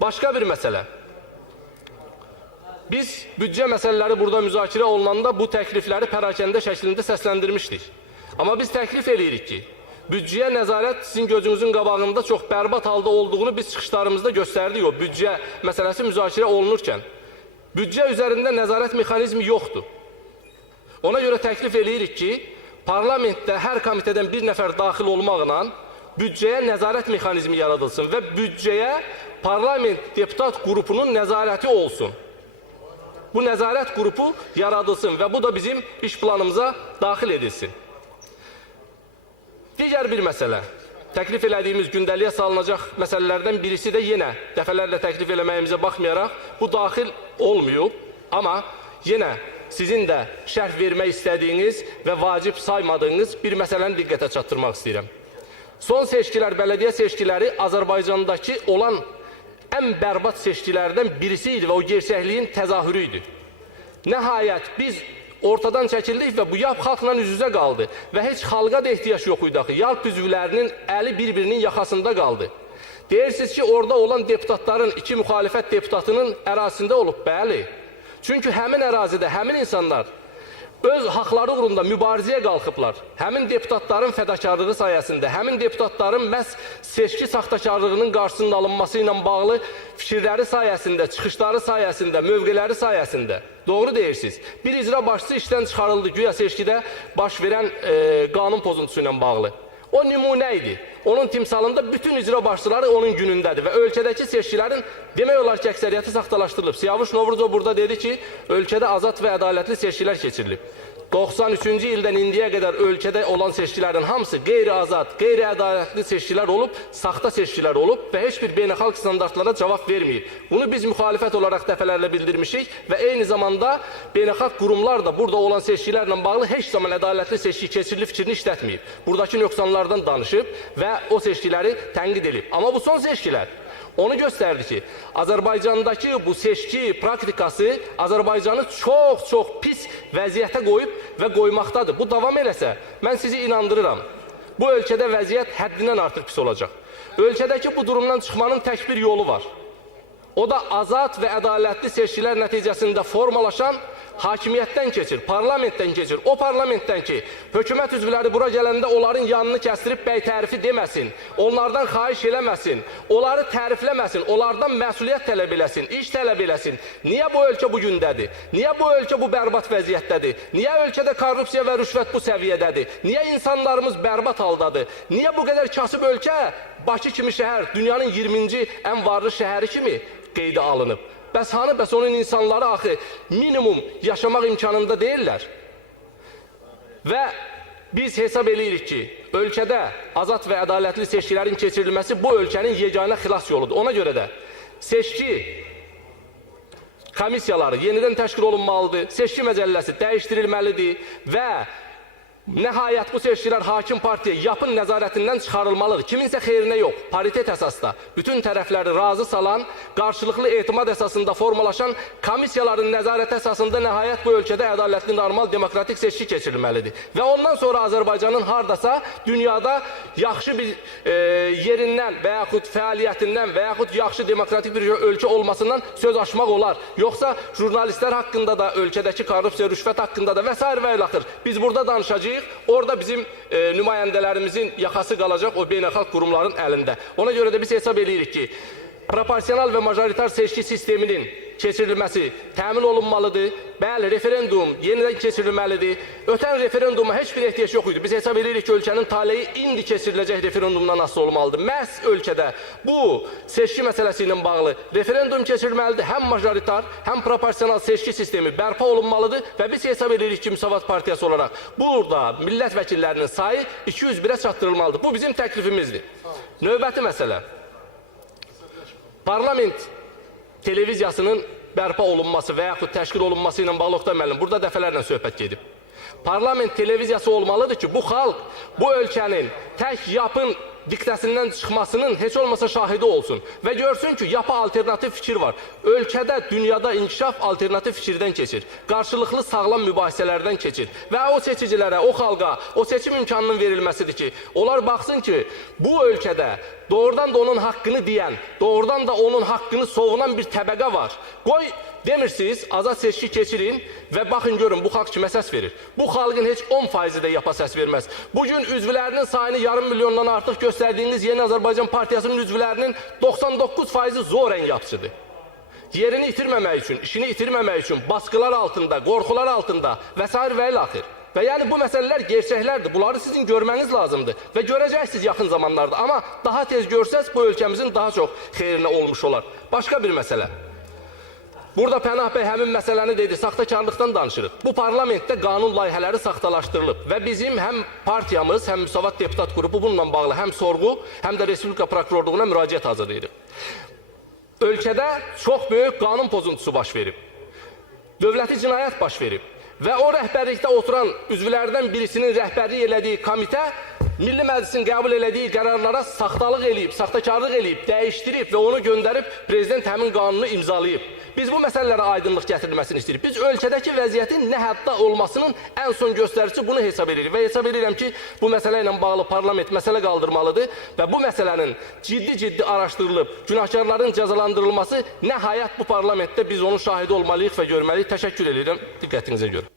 Başka bir mesele. Biz büdcə məsələləri burada müzakirə olunanda bu təklifləri pərakəndə şəklində səsləndirmişdik. Amma biz təklif edirik ki, büdcəyə nəzarət sizin gözünüzün qabağında çox bərbad halda olduğunu biz çıxışlarımızda göstərdik o büdcə məsələsi müzakirə olunurkən. Büdcə üzərində nəzarət mexanizmi yoxdur. Ona görə təklif edirik ki, parlamentdə hər komitədən bir nəfər daxil olmaqla büdcəyə nəzarət mexanizmi yaradılsın və büdcəyə parlament deputat qrupunun nəzarəti olsun. Bu nəzarət qrupu yaradılsın və bu da bizim iş planımıza daxil edilsin. Digər bir məsələ, təklif elədiyimiz gündəliyə salınacaq məsələlərdən birisi də yenə dəfələrlə təklif eləməyimizə baxmayaraq bu daxil olmuyor. Amma yenə sizin də şərh vermək istədiyiniz və vacib saymadığınız bir məsələni diqqətə çatdırmaq istəyirəm. Son seçkilər, bələdiyyə seçkiləri Azərbaycandakı olan ən bərbad seçkilərdən birisi idi və o gerçəkliyin təzahürü idi. Nəhayət biz ortadan çəkildik və bu YAP xalqla üz-üzə qaldı və heç xalqa da ehtiyac yox idi axı. YAP üzvlərinin əli bir-birinin yaxasında qaldı. Deyirsiniz ki, orada olan deputatların, iki müxalifət deputatının ərazisində olub, bəli. Çünki həmin ərazidə, həmin insanlar öz haqları uğrunda mübarizəyə qalxıblar. Həmin deputatların fədakarlığı sayəsində, həmin deputatların məhz seçki saxtakarlığının qarşısının alınması ilə bağlı fikirləri sayəsində, çıxışları sayəsində, mövqeləri sayəsində. Doğru deyirsiniz. Bir icra başçısı işdən çıxarıldı güya seçkidə baş verən qanun pozuntusu ilə bağlı. O nümunə idi. Onun timsalında bütün icra başçıları onun günündədir və ölkədəki seçkilərin demək olar ki, əksəriyyəti saxtalaşdırılıb. Siyavuş Novruzov burada dedi ki, ölkədə azad və ədalətli seçkilər keçirilib. 93-cü ildən indiyə qədər ölkədə olan seçkilərin hamısı qeyri-azad, qeyri-ədalətli seçkilər olub, saxta seçkilər olub və heç bir beynəlxalq standartlara cavab verməyib. Bunu biz müxalifət olaraq dəfələrlə bildirmişik və eyni zamanda beynəlxalq qurumlar da burada olan seçkilərlə bağlı heç zaman ədalətli seçki keçirilib fikrini işlətməyib. Buradakı nöqsanlardan danışıb və o seçkiləri tənqid edib. Amma bu son seçkilər onu göstərdi ki, Azərbaycandakı bu seçki praktikası Azərbaycanı çox pis vəziyyətə qoyub və qoymaqdadır. Bu davam eləsə, mən sizi inandırıram. Bu ölkədə vəziyyət həddindən artıq pis olacaq. Ölkədəki bu durumdan çıxmanın tək bir yolu var. O da azad və ədalətli seçkilər nəticəsində formalaşan hakimiyyətdən keçir, parlamentdən keçir. O parlamentdən ki, hökumət üzvləri bura gələndə onların yanını kəstirib bəy tərifi deməsin, onlardan xahiş eləməsin, onları tərifləməsin, onlardan məsuliyyət tələb eləsin, iş tələb eləsin. Niyə bu ölkə bu gündədir? Niyə bu ölkə bu bərbad vəziyyətdədir? Niyə ölkədə korrupsiya və rüşvət bu səviyyədədir? Niyə insanlarımız bərbad haldadır? Niyə bu qədər kasıb ölkə Bakı kimi şəhər, dünyanın 20-ci ən varlı şəhəri kimi qeydə alınıb? Bəs hanı, bəs onun insanları axı minimum yaşamaq imkanında deyirlər. Və biz hesab edirik ki, ölkədə azad və ədalətli seçkilərin keçirilməsi bu ölkənin yeganə xilas yoludur. Ona görə də seçki komissiyaları yenidən təşkil olunmalıdır, seçki məcəlləsi dəyişdirilməlidir və nəhayət bu seçkilər hakim partiya YAP-ın nəzarətindən çıxarılmalıdır. Kiminsə xeyrinə yox, paritet əsasda bütün tərəfləri razı salan, qarşılıqlı etimad əsasında formalaşan komissiyaların nəzarət əsasında nəhayət bu ölkədə ədalətli, normal, demokratik seçki keçirilməlidir. Və ondan sonra Azərbaycanın hardasa dünyada yaxşı bir yerindən və yaxud fəaliyyətindən və yaxud yaxşı demokratik bir ölkə olmasından söz açmaq olar. Yoxsa jurnalistlər haqqında da, ölkədəki korrupsiya, rüşvət haqqında da və s. və ilaxır. Biz burada danışacağıq. Orada bizim nümayəndələrimizin yaxası qalacaq o beynəlxalq qurumların əlində. Ona görə də biz hesab edirik ki, proporsional və majoritar seçki sisteminin keçirilməsi təmin olunmalıdır. Bəli, referendum yenidən keçirilməlidir. Ötən referenduma heç bir ehtiyac yox idi. Biz hesab edirik ki, ölkənin taleyi indi keçiriləcək referendumdan asılı olmalıdır. Məhz ölkədə bu seçki məsələsi ilə bağlı referendum keçirilməlidir. Həm majoritar, həm proporsional seçki sistemi bərpa olunmalıdır və biz hesab edirik ki, Müsavat Partiyası olaraq burada millət vəkillərinin sayı 201-ə çatdırılmalıdır. Bu bizim təklifimizdir. Növbəti məsələ. Parlament televiziyasının bərpa olunması və yaxud təşkil olunması ilə bağlı Oqtay müəllim burada dəfələrlə söhbət gedib. Parlament televiziyası olmalıdır ki, bu xalq bu ölkənin tək YAP-ın diktəsindən çıxmasının heç olmasa şahidi olsun və görsün ki, yapı alternativ fikir var. Ölkədə, dünyada inkişaf alternativ fikirdən keçir. Qarşılıqlı sağlam mübahisələrdən keçir. Və o seçicilərə, o xalqa, o seçim imkanının verilməsidir ki, onlar baxsın ki, bu ölkədə doğrudan da onun haqqını deyən, doğrudan da onun haqqını savunan bir təbəqə var. Qoy demirsiniz, azad seçki keçirin və baxın görün bu xalq kimə səs verir. Bu xalqın heç 10% də yapa səs verməz. Bugün üzvlərinin sayını yarım milyondan artıq göstərdiyiniz Yeni Azərbaycan Partiyasının üzvlərinin 99%-i zorən yapçıdır. Yerini itirməmək üçün, işini itirməmək üçün, baskılar altında, qorxular altında və s. və ilaxır. Və yəni bu məsələlər gerçəklərdir. Bunları sizin görməniz lazımdır və görəcəksiniz yaxın zamanlarda. Amma daha tez görsəz bu ölkəmizin daha çox xeyrinə olmuş olar. Başqa bir məsələ. Burada Pənah bəy həmin məsələni dedi, saxtakarlıqdan danışırıq. Bu parlamentdə qanun layihələri saxtalaşdırılıb və bizim həm partiyamız, həm Müsavat Deputat qrupu bununla bağlı həm sorğu, həm də Respublika Prokurorluğuna müraciət hazırlayırıq. Ölkədə çox böyük qanun pozuntusu baş verib. Dövləti cinayət baş verib. Və o rəhbərlikdə oturan üzvlərdən birisinin rəhbərlik elədiyi komitə Milli Məclisin qəbul elədiyi qərarlara saxtalıq eləyib, saxtakarlıq eləyib, dəyişdirib və onu göndərib prezident həmin qanunu imzalayıb. Biz bu məsələlərə aydınlıq gətirilməsini istəyirik. Biz ölkədəki vəziyyətin nə həddə olmasının ən son göstəricisi bunu hesab edirik. Və hesab edirəm ki, bu məsələ ilə bağlı parlament məsələ qaldırmalıdır və bu məsələnin ciddi araşdırılıb, günahkarların cəzalandırılması nəhayət bu parlamentdə biz onun şahidi olmalıyıq və görməliyik. Təşəkkür edirəm diqqətinizə görə.